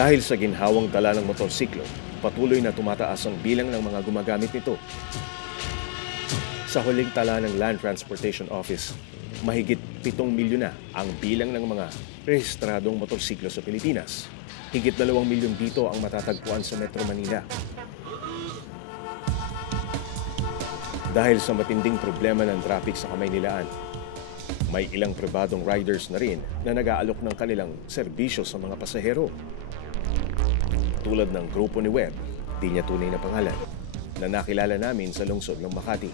Dahil sa ginhawang dala ng motorsiklo, patuloy na tumataas ang bilang ng mga gumagamit nito. Sa huling tala ng Land Transportation Office, mahigit 7 milyon na ang bilang ng mga rehistradong motorsiklo sa Pilipinas. Higit 2 milyon dito ang matatagpuan sa Metro Manila. Dahil sa matinding problema ng traffic sa Kamaynilaan, may ilang pribadong riders na rin na nag-aalok ng kanilang serbisyo sa mga pasahero. Tulad ng grupo ni Webb, di niya tunay na pangalan, na nakilala namin sa lungsod ng Makati.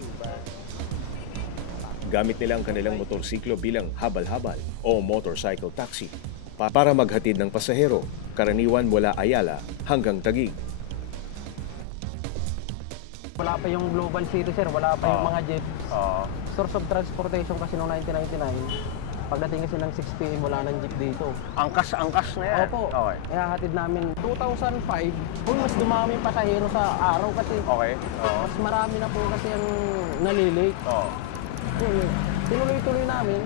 Gamit nila ang kanilang motorsiklo bilang habal-habal o motorcycle taxi para maghatid ng pasahero, karaniwan mula Ayala hanggang Taguig. Wala pa yung Global City, sir. Wala pa yung mga jeep. Source of transportation kasi noong 1999, pagdating kasi ng 6 p.m. wala ng jeep dito. Angkas na yan? Opo. Okay. Ihahatid namin. 2005, mas dumami yung pasahero sa araw kasi mas marami na po kasi ang nalilate. Tinuloy-tuloy namin.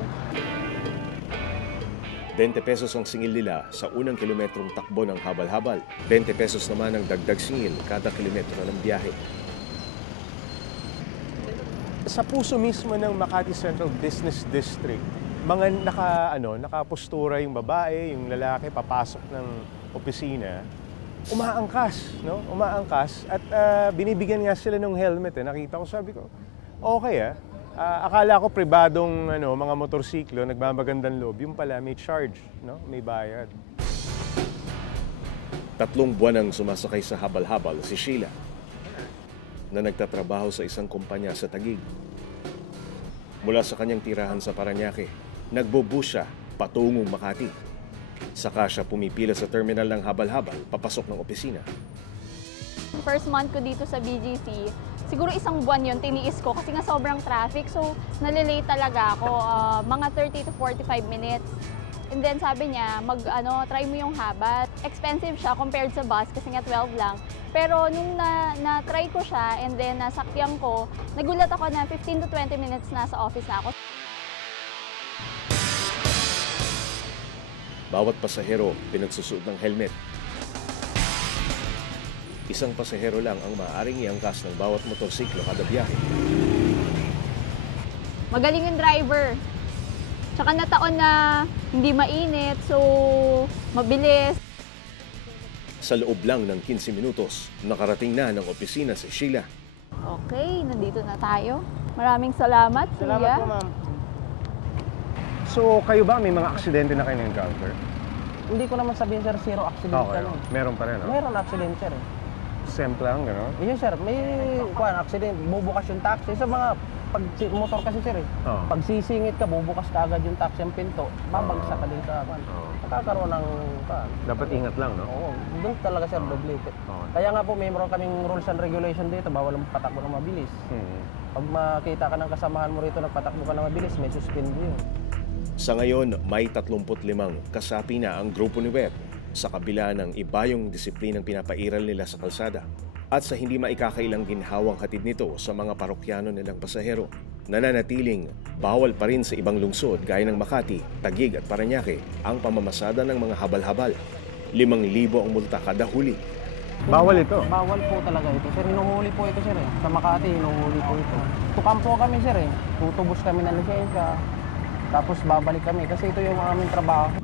20 pesos ang singil nila sa unang kilometrong takbo ng habal-habal. 20 pesos naman ang dagdag singil kada kilometro ng biyahe. Sa puso mismo ng Makati Central Business District, mga nakapostura yung babae, yung lalaki, papasok ng opisina, umaangkas, no? Umaangkas at binibigyan nga sila ng helmet. Nakita ko, sabi ko, okay akala ko pribadong mga motorsiklo, nagmamagandang loob. Yung pala may charge, no? May bayad. 3 buwan ang sumasakay sa habal-habal si Sheila, na nagtatrabaho sa isang kumpanya sa Taguig. Mula sa kanyang tirahan sa Parañaque, nagbubus siya patungong Makati. Saka siya pumipila sa terminal ng habal-habal papasok ng opisina. First month ko dito sa BGC, siguro 1 buwan yun, tiniis ko kasi nga sobrang traffic. So, nalilate talaga ako, mga 30 to 45 minutes. And then sabi niya, try mo yung habal. Expensive siya compared sa bus kasi nga 12 lang. Pero nung na-try ko siya and then nasakyan ko, nagulat ako na 15 to 20 minutes na sa office na ako. Bawat pasahero pinagsusuot ng helmet. Isang pasahero lang ang maaaring iangkas ng bawat motorsiklo kada biyahe. Magaling yung driver. Tsaka nataon na hindi mainit, so mabilis. Sa loob lang ng 15 minutos, nakarating na ng opisina si Sheila. Okay, nandito na tayo. Maraming salamat, kuya. Salamat po, ma'am. So, kayo ba may mga aksidente na kayo na-encounter? Hindi ko naman sabihin, sir, zero accident. Okay, meron pa rin, no? Meron accident, sir. Simple lang, gano'n? Yun, sir, may accident. Bubukas yung taxi. Sa mga motor kasi, sir, pag sisingit ka, bubukas ka agad yung taxi ang pinto, babagsak ka din sa nakakaroon ng Dapat ingat lang, no? Oo, doon talaga, sir, doblete. Kaya nga po, mayroon kaming rules and regulation dito, bawal ang patakbo ng mabilis. Pag makita ka ng kasamahan mo rito, nagpatakbo ka ng mabilis, may suspend yun. Sa ngayon, may 35 kasapi na ang grupo ni Webb sa kabila ng iba yung disiplinang pinapairal nila sa kalsada at sa hindi maikakailang ginhawang hatid nito sa mga parokyano nilang pasahero. Nananatiling bawal pa rin sa ibang lungsod gaya ng Makati, Taguig at Parañaque ang pamamasada ng mga habal-habal. 5,000 ang multa kada huli. Bawal ito? Bawal po talaga ito, sir. Hinuhuli po ito, sir. Sa Makati, hinuhuli po ito. Tukampo kami, sir. Tutubos kami ng lisensya. Tapos babalik kami kasi ito yung aming trabaho.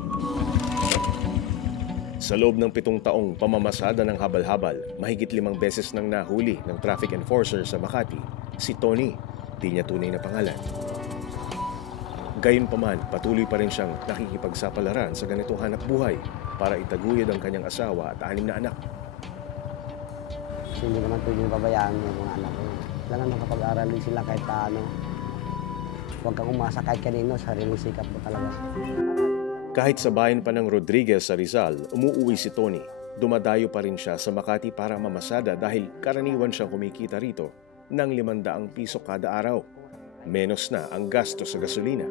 Sa loob ng 7 taong pamamasada ng habal-habal, mahigit 5 beses nang nahuli ng traffic enforcer sa Makati, si Tony, di niya tunay na pangalan. Gayunpaman, patuloy pa rin siyang nakikipagsapalaran sa ganitong hanap buhay para itaguyod ang kanyang asawa at 6 na anak. Kasi hindi naman pwede pabayaan yung mga anak ko. Kailangan makapag-aral din sila kahit paano. Huwag kang umasa kahit kanino, sariling sikap mo talaga. Kahit sa bayan pa ng Rodriguez sa Rizal, umuuwi si Tony. Dumadayo pa rin siya sa Makati para mamasada dahil karaniwan siyang kumikita rito ng 500 piso kada araw. Menos na ang gasto sa gasolina.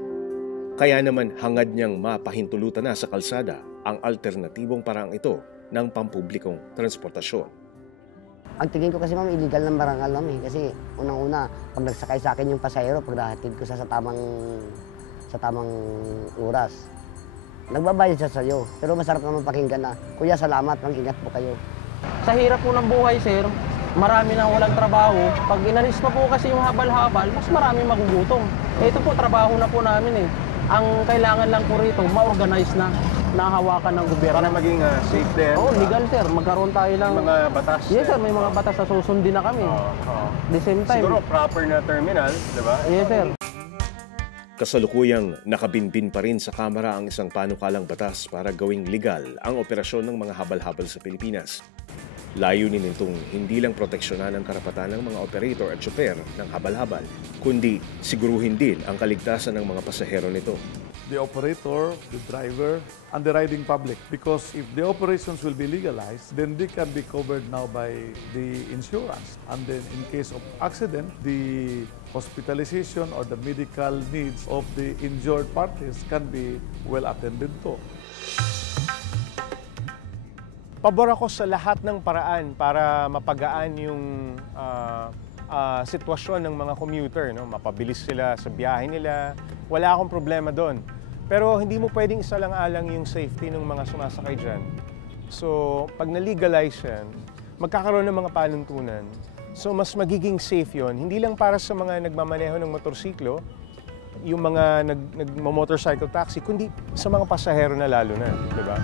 Kaya naman hangad niyang mapahintulutan na sa kalsada ang alternatibong paraang ito ng pampublikong transportasyon. Ang tingin ko kasi, ma'am, illegal ng barangal, ma'am, eh. Kasi unang-una, pag nagsakay sa akin yung pasahero, pag nahatid ko sa tamang oras, nagbabayad siya sa'yo. Pero masarap naman pakinggan na, Kuya, salamat, mag-ingat po kayo. Sa hirap po ng buhay, sir, marami nang walang trabaho. Pag inalis pa po kasi yung habal-habal, mas marami magugutom. Ito po, trabaho na po namin eh. Ang kailangan lang po rito, ma-organize na, nahawakan ng gobyerno. Para maging safe din. Oo, legal sir. Magkaroon tayo ng... Mga batas. Yes sir, may mga batas na susundin na kami. The same time. Siguro proper na terminal, di ba? Yes sir. Kasalukuyang nakabinbin pa rin sa Kamara ang isang panukalang batas para gawing legal ang operasyon ng mga habal-habal sa Pilipinas. Layunin nitong hindi lang proteksyonan ang karapatan ng mga operator at tsoper ng habal-habal, kundi siguruhin din ang kaligtasan ng mga pasahero nito. The operator, the driver, and the riding public. Because if the operations will be legalized, then they can be covered now by the insurance. And then in case of accident, the hospitalization or the medical needs of the injured parties can be well attended to. Pabor ako sa lahat ng paraan para mapagaan yung sitwasyon ng mga commuter. No? Mapabilis sila sa biyahe nila. Wala akong problema doon. Pero hindi mo pwedeng isalang-alang yung safety ng mga sumasakay dyan. So, pag na-legalize yan, magkakaroon ng mga panuntunan. So, mas magiging safe yon. Hindi lang para sa mga nagmamaneho ng motorsiklo, yung mga nag-motorcycle taxi, kundi sa mga pasahero na lalo na. Diba?